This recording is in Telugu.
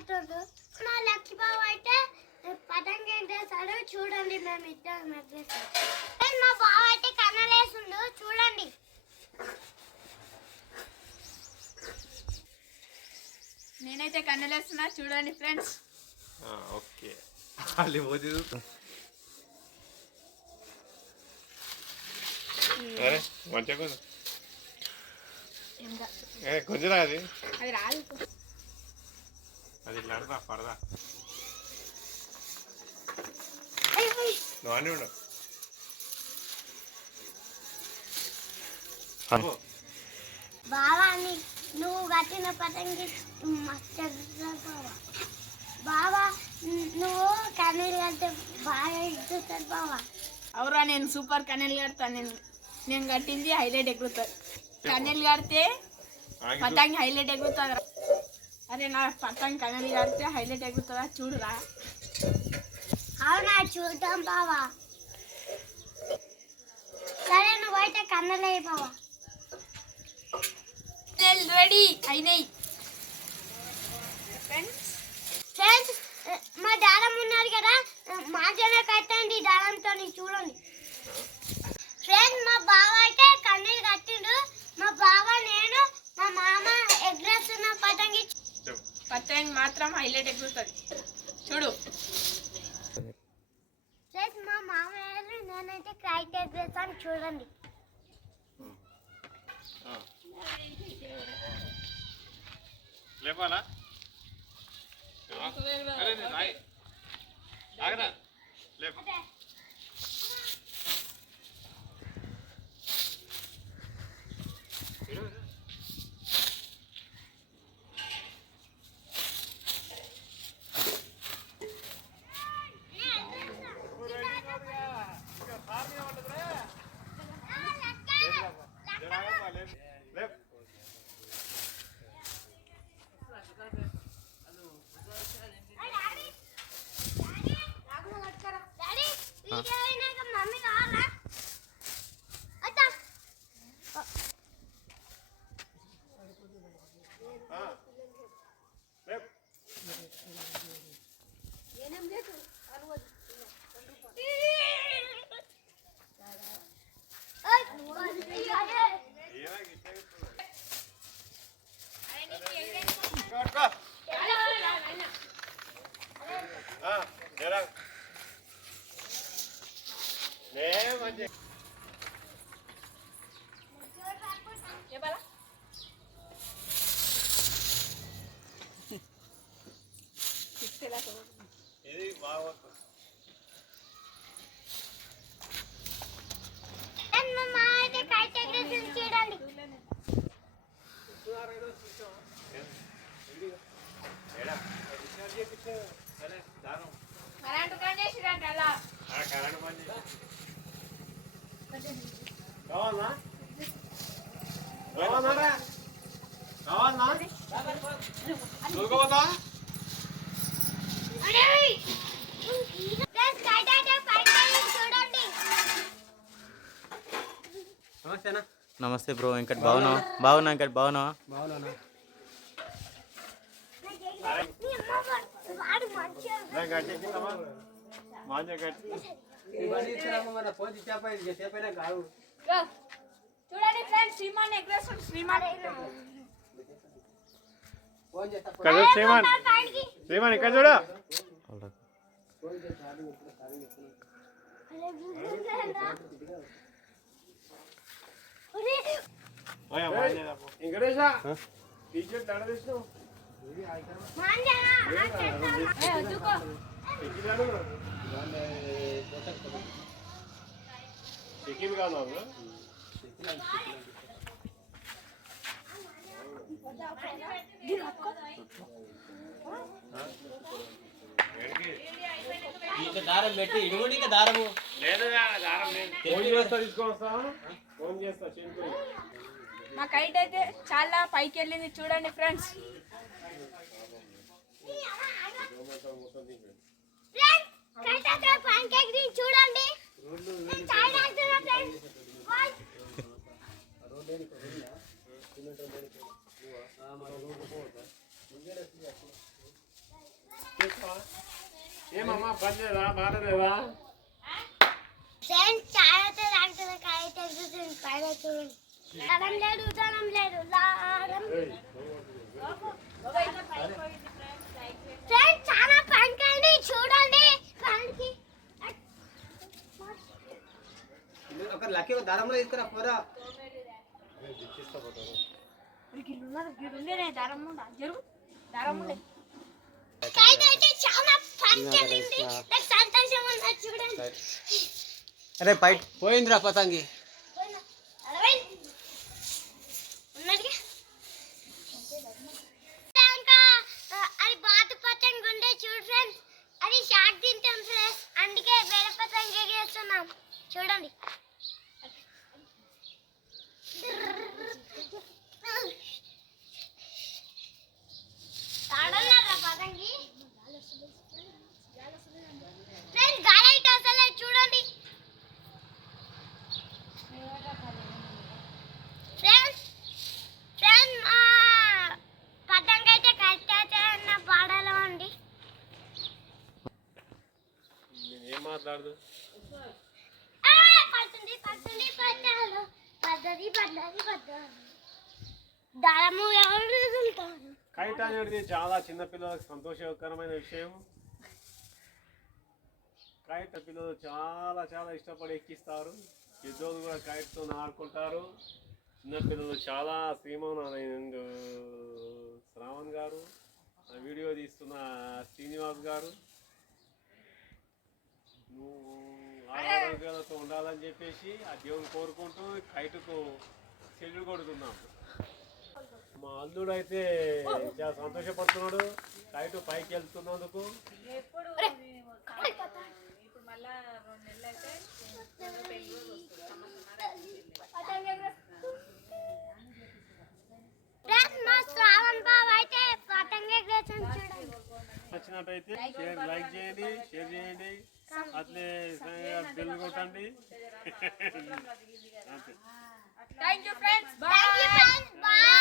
ఆడుతుండ్రు మా లక్కీ బాబు అయితే పతంగి ఎగరేస్తాడు చూడండి మేము ఇద్దరం ఎగరేస్తాం ఏ, మా బావ అయితే కన్నలేస్తుండు చూడండి. నేనైతే కన్నెలేస్తున్నా చూడండి ఫ్రెండ్స్. ఓకే. వాళ్ళు పోతే అరే మంచిగా కొంచెం అది. అది రాదు. అది ఆడదా పడదా ఏయ్, ఏయ్, నువ్వు ఉండవు బావా నీ- నువ్వు కట్టిన పతంగి బావా నువ్వు కన్నీళ్ళు కడితే బాగా ఎగురుతుంది బావా అవురా నేను సూపర్ కన్నెలు కడతాను నేను నేను కట్టింది హైలైట్ ఎగురుతుంది కన్నెలు కడితే పతంగి హైలైట్ ఎగురుతుంది అరే నా పతంగి కన్నెలు కడితే హైలైట్ ఎగురుతుందా చూడురా. అవునా చూద్దాం బావా. సరే నువ్వు అయితే కన్నలే బావా. రెడీ అయినాయి. ఫ్రెండ్స్ ఫ్రెండ్స్ మా దారం ఉన్నారు కదా మా జన కట్టండి దారంతో చూడండి ఫ్రెండ్స్ మా బావ అయితే కన్నీళ్ళు కట్టిండు మా బావ నేను మా మామ ఎగ్రెస్తున్న పతంగి పతంగి మాత్రం హైలైట్ ఎగురుతుంది. చూడు. మా మామ నేనైతే క్రైట్ ఎగ్రెస్తాను చూడండి. లేపాలా? లేపు డాడీ వీడియో అయినాక మమ్మీ కావాలా అత్త లేపు ఏరా గిట్ల కొట్టుకో ఆ, జరా. నే మంచి చెప్పాలా ఇది బాగుంటుంది మా మామ అయితే కైట్ ఎగ్రెషన్ చూడండి ఏడా రిచార్జ్ చేయించు సరే దారం కరెంట్ పని చేసిరంట అలా ఆ కరెంట్ పని కావాలా? కావాలా కావాలా చూసుకోవద్దా ఫ్రెండ్స్ కైట్ అయితే ఫైట్ చూడండి నమస్తేనా నమస్తే బ్రో వెంకట్ బాగున్నావా? బాగున్నా వెంకట్ బాగున్నావా. చూడండి ఫ్రెండ్స్ శ్రీమాన్ ఎగ్రెషన్ శ్రీమాన్ శ్రీమాన్ పైకి శ్రీమాన్ ఇక్కడ చూడు. వెంకటేశా టీషర్ట్ తడ తీసినావు మాంజరా, మాంజరా. ఏ, వద్దుకో ఎక్కినాడు ఎక్కింది కాదు అందులో ఇంకా దారం పెట్టి ఇడుగుడి ఇంకా దారము. లేదు దారం ఫోన్ చేస్తా మా కైట్ అయితే చాలా పైకి వెళ్ళింది చూడండి ఫ్రెండ్స్. చూడండి. ఏమమ్మా పని లేదా బాగలేదా ఫ్రెండ్స్ చాయ్ అయితే తాగుతుంది కాయ తెగుతుంది పైన చూడండి. దారం లేదు దారం లేదు దారం ఫ్రెండ్స్ చాలా పంకండి చూడండి పంకి ఒక లక్కీ ఒక దారంలో తీసుకురా పోరా. జరుగు. దారం ఉండే. కాయ అయితే చాలా చూడండి. అరే పై పోయిందిరా పతంగి. పోయినా. అరవై. ఉన్నదిగా ఇంకా ఆ, అది బాతు పతంగి ఉండే చూడు ఫ్రెండ్స్ అది షార్ట్ తింటాం ఫ్రెండ్స్ అందుకే వేరే పతంగి ఎగేస్తున్నాం చూడండి తాడన్నారా పతంగి ఫ్రెండ్స్ గాలి అయితే అసలే చూడండి ఫ్రెండ్స్ ఫ్రెండ్ మా పతంగ అయితే కట్టాచే అన్న పాడలో అండి నేను ఏం మాట్లాడదు ఆ, పడుతుంది పడుతుంది పట్టాలు పద్దది పడ్డది పడ్డాను దారము ఎవరు వదులుతారు కైట్ అనేది చాలా చిన్న పిల్లలకు సంతోషకరమైన విషయం. కైట్ పిల్లలు చాలా చాలా ఇష్టపడి ఎక్కిస్తారు. పెద్దోళ్ళు కూడా కైట్తో ఆడుకుంటారు. చిన్న పిల్లలు చాలా అండ్ శ్రావణ్ గారు. వీడియో తీస్తున్న శ్రీనివాస్ గారు నువ్వు ఆరోగ్యాలతో ఉండాలని చెప్పేసి ఆ దేవుని కోరుకుంటూ కైటుకు చెల్లు కొడుతున్నాం. మా అల్లుడు అయితే చాలా సంతోషపడుతున్నాడు. కైటు పైకి వెళ్తున్నందుకు. షేర్ లైక్ చేయండి అట్లే బెల్ కొట్టండి థ్యాంక్ యూ ఫ్రెండ్స్ బాయ్